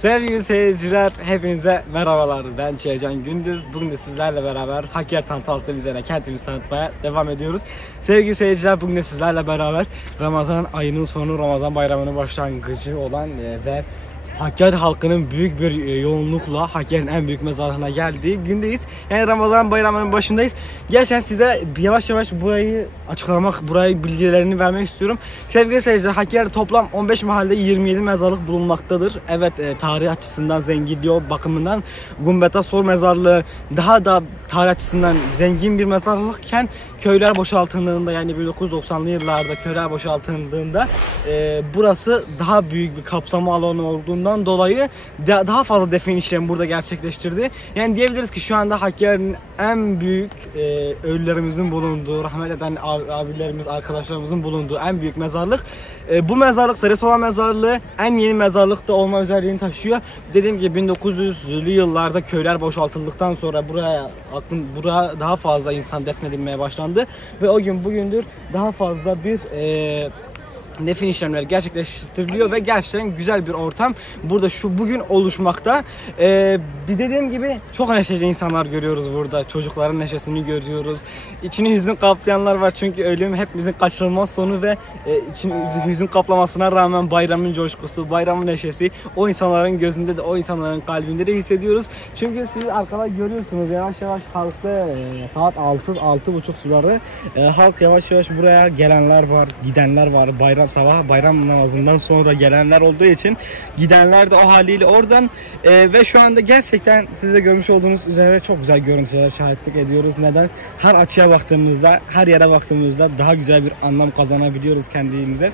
Sevgili seyirciler, hepinize merhabalar. Ben Çiğcan Gündüz. Bugün de sizlerle beraber Hakkari tanıtması üzerine kentimizi tanıtmaya devam ediyoruz. Sevgili seyirciler, bugün de sizlerle beraber Ramazan ayının sonu, Ramazan bayramının başlangıcı olan ve Hakkari halkının büyük bir yoğunlukla Hakkari'nin en büyük mezarlığına geldiği gündeyiz. Yani Ramazan bayramının başındayız. Gerçekten size yavaş yavaş burayı açıklamak, burayı bilgilerini vermek istiyorum. Sevgili seyirciler, Hakkari toplam 15 mahallede 27 mezarlık bulunmaktadır. Evet, tarih açısından zenginliği bakımından Gumbeta Sol mezarlığı daha da tarih açısından zengin bir mezarlıkken köyler boşaltıldığında, yani 1990'lı yıllarda köyler boşaltıldığında burası daha büyük bir kapsama alanı olduğundan dolayı daha fazla defin işlemi burada gerçekleştirdi. Yani diyebiliriz ki şu anda Hakkari'nin en büyük ölülerimizin bulunduğu, rahmet eden abilerimiz, arkadaşlarımızın bulunduğu en büyük mezarlık. Bu mezarlık Sarısı olan mezarlığı en yeni mezarlık da olma özelliğini taşıyor. Dediğim gibi 1900'lü yıllarda köyler boşaltıldıktan sonra buraya daha fazla insan defnedilmeye başlandı ve o gün bugündür daha fazla bir defin işlemleri gerçekleştiriliyor ve gerçekten güzel bir ortam burada bugün oluşmakta. Dediğim gibi çok neşeli insanlar görüyoruz burada. Çocukların neşesini görüyoruz. İçini hüzün kaplayanlar var çünkü ölüm hepimizin kaçınılmaz sonu ve içini hüzün kaplamasına rağmen bayramın coşkusu, bayramın neşesi o insanların gözünde de, o insanların kalbinde de hissediyoruz. Çünkü siz arkada görüyorsunuz yavaş yavaş halkta saat 6-6:30 suları halk yavaş yavaş buraya gelenler var, gidenler var. Sabah bayram namazından sonra da gelenler olduğu için gidenler de o haliyle oradan ve şu anda gerçekten siz de görmüş olduğunuz üzere çok güzel görüntülere şahitlik ediyoruz. Neden? Her açıya baktığımızda, her yere baktığımızda daha güzel bir anlam kazanabiliyoruz kendimize.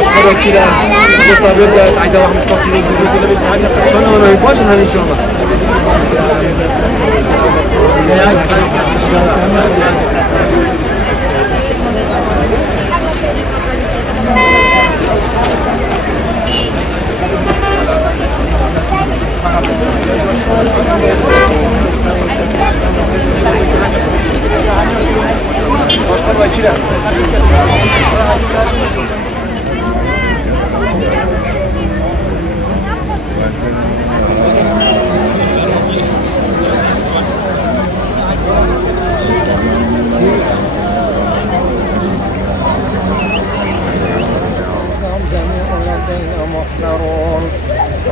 اشترك كده بتبدا عايزه واحد مستقبل الجزء اللي مش عارف انا ما ينفعش انا ان شاء الله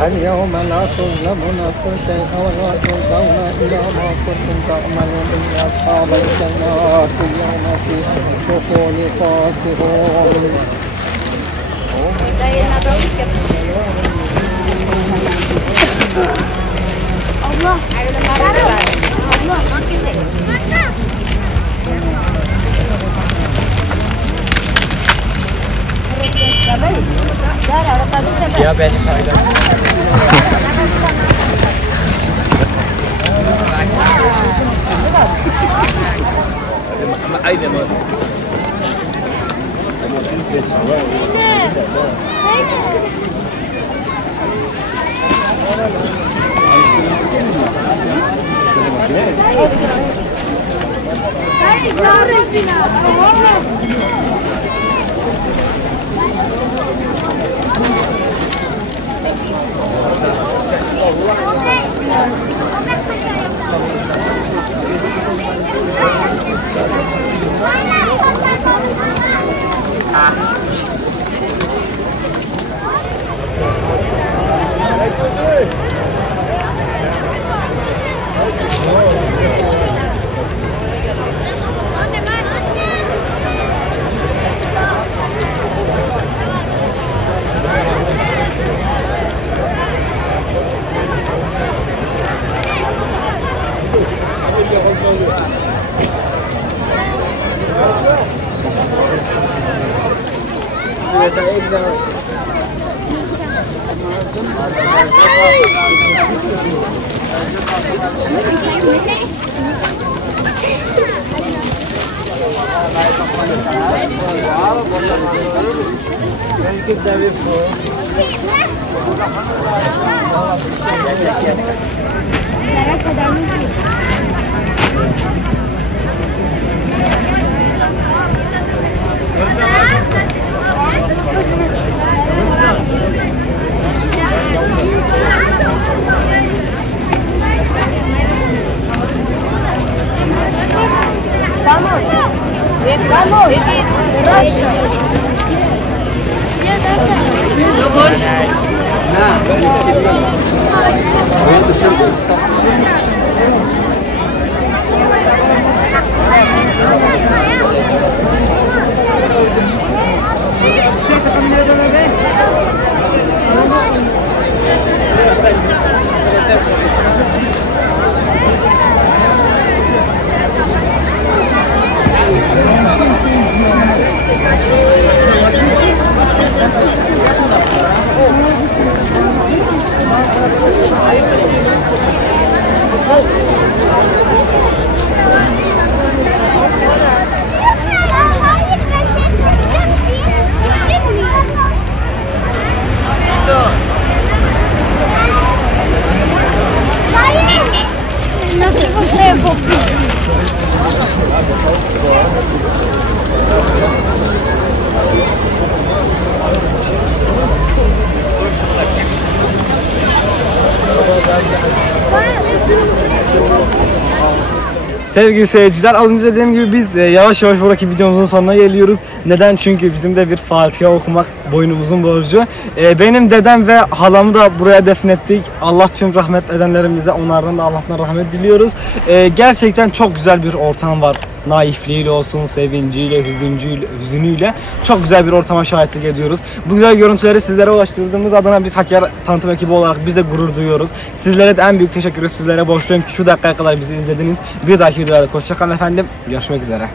اليوم لا تظلم نفس شيئا ولا تجزون إلا ما كنتم تعملون إن أصحاب الجنات اليوم في شغل فاكهون. الله Ya benim Sevgili seyirciler, az önce dediğim gibi biz yavaş yavaş buradaki videomuzun sonuna geliyoruz. Neden? Çünkü bizim de bir Fatiha okumak boynumuzun borcu. Benim dedem ve halamı da buraya defnettik. Allah tüm rahmet edenlerimize, onlardan da Allah'tan rahmet diliyoruz. Gerçekten çok güzel bir ortam var. Naifliğiyle olsun, sevinciyle, hüzünüyle çok güzel bir ortama şahitlik ediyoruz. Bu güzel görüntüleri sizlere ulaştırdığımız adına biz Hakkari tanıtım ekibi olarak biz de gurur duyuyoruz. Sizlere de en büyük teşekkürü sizlere borçluyum ki şu dakikaya kadar bizi izlediniz. Bir dahaki videoda hoşça kalın efendim. Görüşmek üzere.